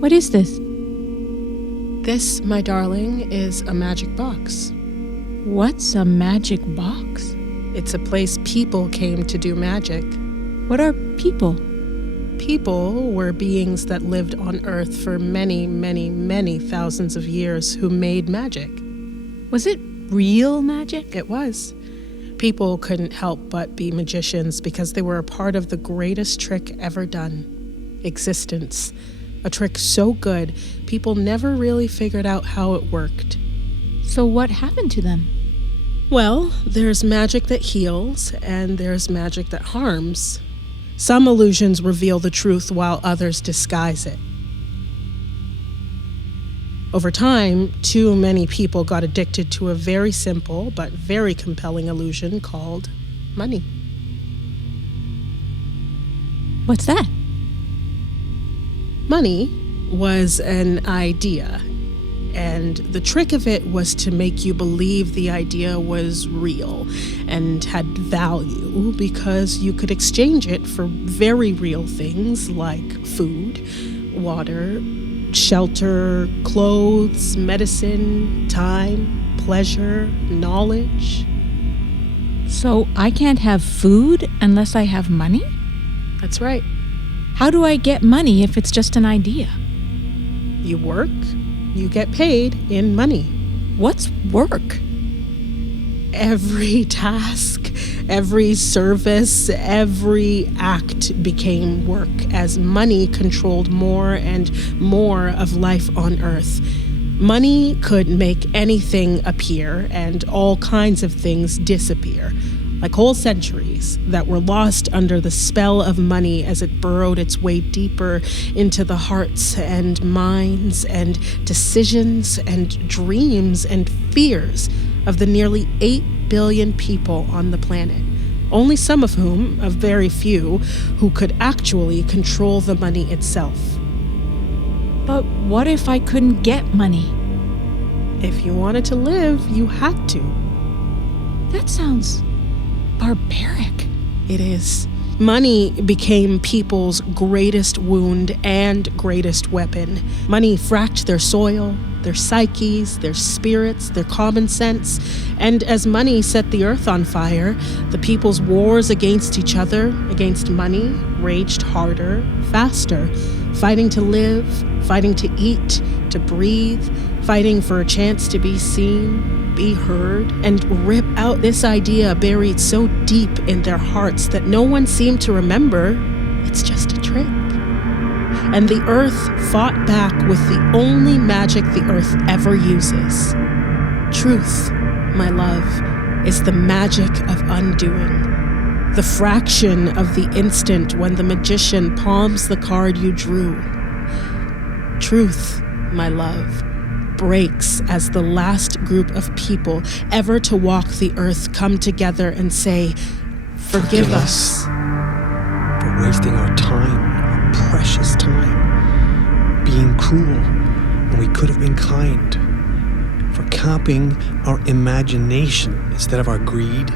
What is this? This, my darling, is a magic box. What's a magic box? It's a place people came to do magic. What are people? People were beings that lived on Earth for many, many, many thousands of years who made magic. Was it real magic? It was. People couldn't help but be magicians because they were a part of the greatest trick ever done. Existence. A trick so good, people never really figured out how it worked. So what happened to them? Well, there's magic that heals, and there's magic that harms. Some illusions reveal the truth while others disguise it. Over time, too many people got addicted to a very simple but very compelling illusion called money. What's that? Money was an idea, and the trick of it was to make you believe the idea was real and had value because you could exchange it for very real things like food, water, shelter, clothes, medicine, time, pleasure, knowledge. So I can't have food unless I have money? That's right. How do I get money if it's just an idea? You work, you get paid in money. What's work? Every task, every service, every act became work as money controlled more and more of life on Earth. Money could make anything appear and all kinds of things disappear, like whole centuries that were lost under the spell of money as it burrowed its way deeper into the hearts and minds and decisions and dreams and fears of the nearly 8 billion people on the planet, only some of whom, a very few, who could actually control the money itself. But what if I couldn't get money? If you wanted to live, you had to. That sounds barbaric. It is. Money became people's greatest wound and greatest weapon. Money fracked their soil, their psyches, their spirits, their common sense. And as money set the earth on fire, the people's wars against each other, against money, raged harder, faster, fighting to live, fighting to eat, to breathe, fighting for a chance to be seen, be heard, and rip out this idea buried so deep in their hearts that no one seemed to remember it's just a trick. And the earth fought back with the only magic the earth ever uses. Truth, my love, is the magic of undoing. The fraction of the instant when the magician palms the card you drew. Truth, my love, breaks as the last group of people ever to walk the earth come together and say, "Forgive us for wasting our time, our precious time, being cruel when we could have been kind, for capping our imagination instead of our greed,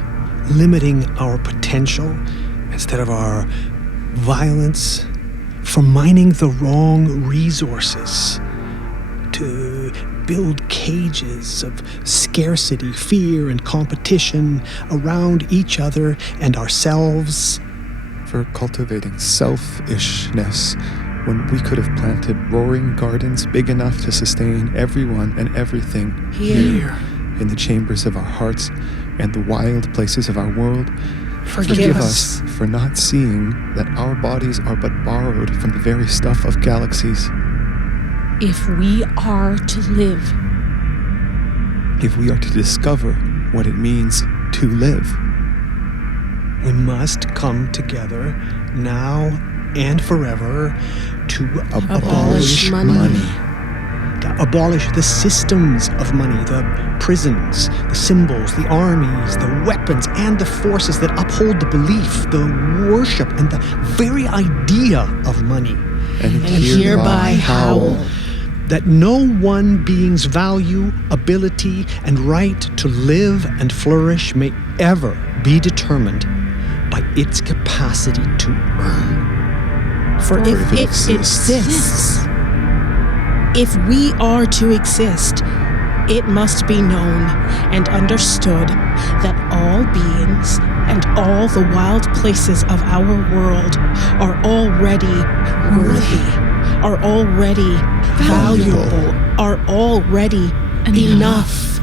limiting our potential instead of our violence, for mining the wrong resources, to build cages of scarcity, fear, and competition around each other and ourselves. For cultivating selfishness when we could have planted roaring gardens big enough to sustain everyone and everything here in the chambers of our hearts and the wild places of our world. Forgive us for not seeing that our bodies are but borrowed from the very stuff of galaxies. If we are to live, If we are to discover what it means to live, we must come together now and forever to Abolish money. To abolish the systems of money, the prisons, the symbols, the armies, the weapons, and the forces that uphold the belief, the worship, and the very idea of money. and hereby howl That no one being's value, ability, and right to live and flourish may ever be determined by its capacity to earn. For if it exists, If we are to exist, it must be known and understood that all beings and all the wild places of our world are already worthy, are already valuable, are already enough.